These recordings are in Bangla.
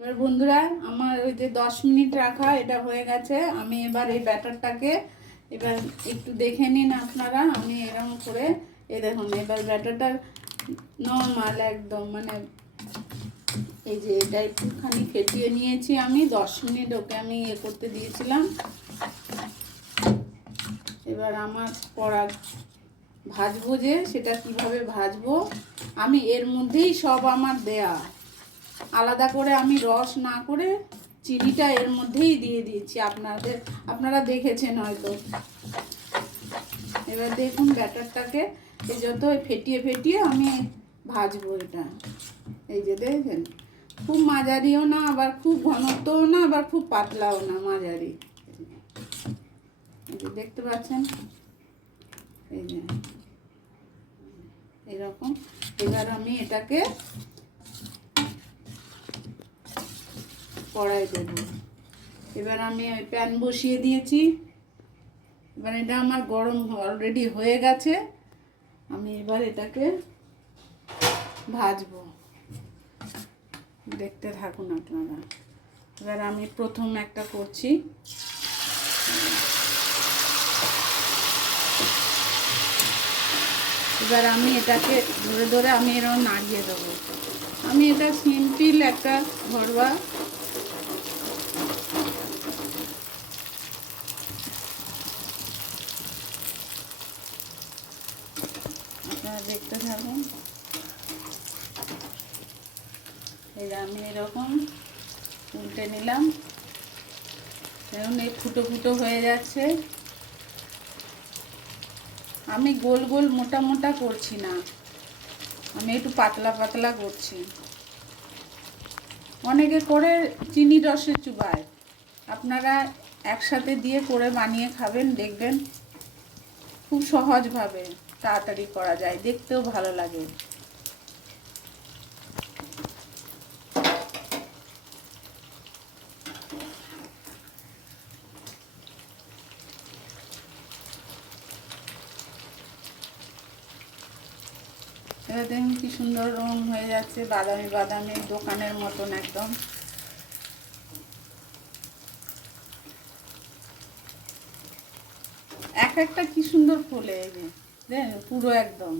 এবার বন্ধুরা আমার ওই যে 10 মিনিট রাখা এটা হয়ে গেছে। আমি এবার এই ব্যাটারটাকে এবার একটু দেখে নিন আপনারা। আমি এরকম করে দেখুন এবার ব্যাটারটা নর্মাল একদম মানে এই যে এটা একটুখানি ফেটিয়ে নিয়েছি আমি। 10 মিনিট ওকে আমি করতে দিয়েছিলাম। এবার আমার কড়া ভাজবো, যে সেটা কিভাবে ভাজবো আমি এর মধ্যেই সব আমার দেয়া, আলাদা করে আমি রস না করে চিনিটা এর মধ্যেই দিয়ে দিয়েছি। আপনারা দেখেছেন হয়তো। এবার দেখুন ব্যাটারটাকে যত ফেটিয়ে ফেটিয়ে আমি ভাজবো এটা। এই যে দেখেন খুব মাঝারিও না আবার খুব ঘনত্বও না আবার খুব পাতলাও না, মাঝারি। এই যে দেখতে পাচ্ছেন এই যে এরকম। এবার আমি এটাকে কড়াই দেব। এবার আমি ওই প্যান বসিয়ে দিয়েছি। এবার এটা আমার গরম অলরেডি হয়ে গেছে। আমি এবার এটাকে ভাজবো, দেখতে থাকুন আপনারা। এবার আমি প্রথম একটা করছি। এবার আমি এটাকে ধরে ধরে আমি এরকম নাড়িয়ে দেবো। আমি এটা সিম্পল একটা ঘরোয়া আপনারা দেখতে থাকুন। এই যে আমি এরকম উল্টে নিলাম, দেখুন এই ফুটো ফুটো হয়ে যাচ্ছে। আমি গোল গোল মোটা মোটা করছি না, আমি একটু পাতলা পাতলা করছি। অনেকে করে চিনি রসে চুবায়, আপনারা একসাথে দিয়ে করে বানিয়ে খাবেন, দেখবেন খুব সহজভাবে তাড়াতাড়ি করা যায়, দেখতেও ভালো লাগে। এবার দেখুন কি সুন্দর রং হয়ে যাচ্ছে, বাদামি বাদামি দোকানের মতন একদম। এক একটা কি সুন্দর ফোলে, এই যে দেখেন পুরো একদম।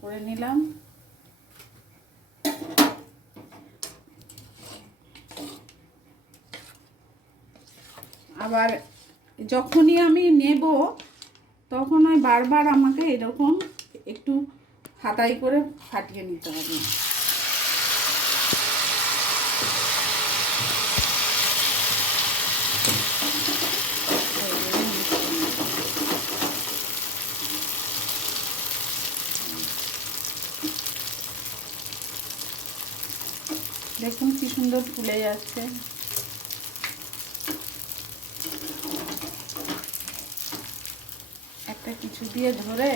করে নিলাম। আবার যখনই আমি নেব তখন ওই বারবার আমাকে এরকম একটু হাতাই করে ফাটিয়ে নিতে হবে। দেখুন কি সুন্দর ফুলে যাচ্ছে। একটা কিছু দিয়ে ধরে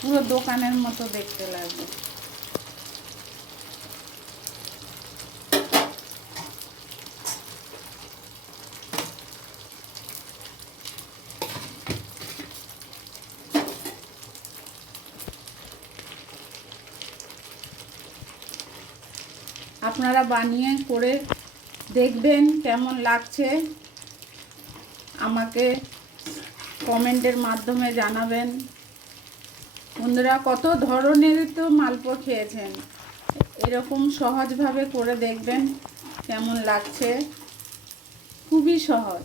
পুরো দোকানের মতো দেখতে লাগবে। আপনারা বানিয়ে করে দেখবেন কেমন লাগছে, আমাকে কমেন্টের মাধ্যমে জানাবেন। বন্ধুরা কত ধরনের তো মালপো খেয়েছেন, এরকম সহজভাবে করে দেখবেন কেমন লাগছে, খুবই সহজ।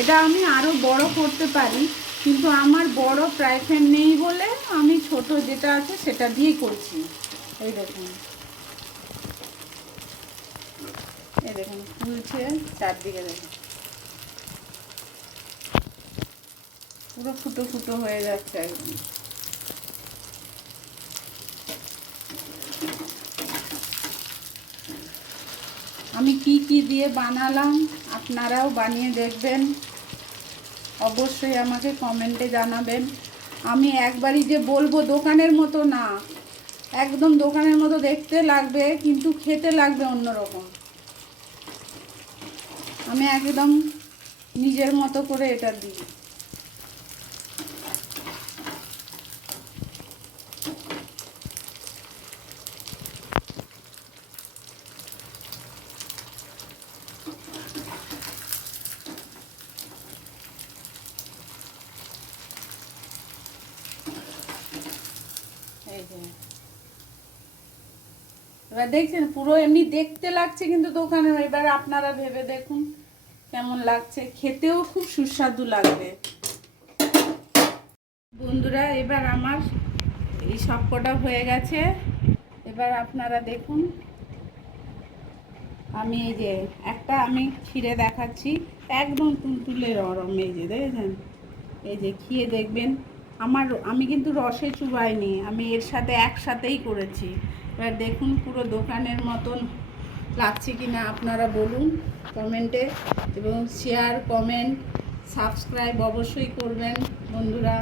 এটা আমি আরো বড় করতে পারি, কিন্তু আমার বড় ফ্রাই প্যান নেই বলে আমি ছোট যেটা আছে সেটা দিয়েই করছি। এই দেখুন, এই দেখুন ফুলছে চারদিকে, দেখুন পুরো ফুটো ফুটো হয়ে যাচ্ছে একদম। আমি কি কি দিয়ে বানালাম আপনারাও বানিয়ে দেখবেন, অবশ্যই আমাকে কমেন্টে জানাবেন। আমি একবারই যে বলবো দোকানের মতো না, একদম দোকানের মতো দেখতে লাগবে কিন্তু খেতে লাগবে অন্যরকম। আমি একদম নিজের মতো করে এটা দিই। এই যে এবার দেখছেন পুরো এমনি দেখতে লাগছে কিন্তু দোকানে, এবার আপনারা ভেবে দেখুন কেমন লাগছে, খেতেও খুব সুস্বাদু লাগবে। বন্ধুরা এবার আমার এই সব কটা হয়ে গেছে, এবার আপনারা দেখুন। আমি এই যে একটা আমি ছিঁড়ে দেখাচ্ছি, একদম তুলতুলে নরম, এই যে দেখেছেন, এই যে খেয়ে দেখবেন। আমি কিন্তু রসে চুবাইনি, আমি এর সাথে একসাথেই করেছি। এবার দেখুন পুরো দোকানের মতন লাগছে কি না আপনারা বলুন কমেন্টে, এবং শেয়ার, কমেন্ট, সাবস্ক্রাইব অবশ্যই করবেন বন্ধুরা।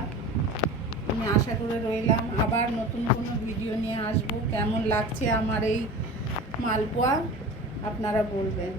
আমি আশা করে রইলাম আবার নতুন কোনো ভিডিও নিয়ে আসব। কেমন লাগছে আমার এই মালপোয়া আপনারা বলবেন।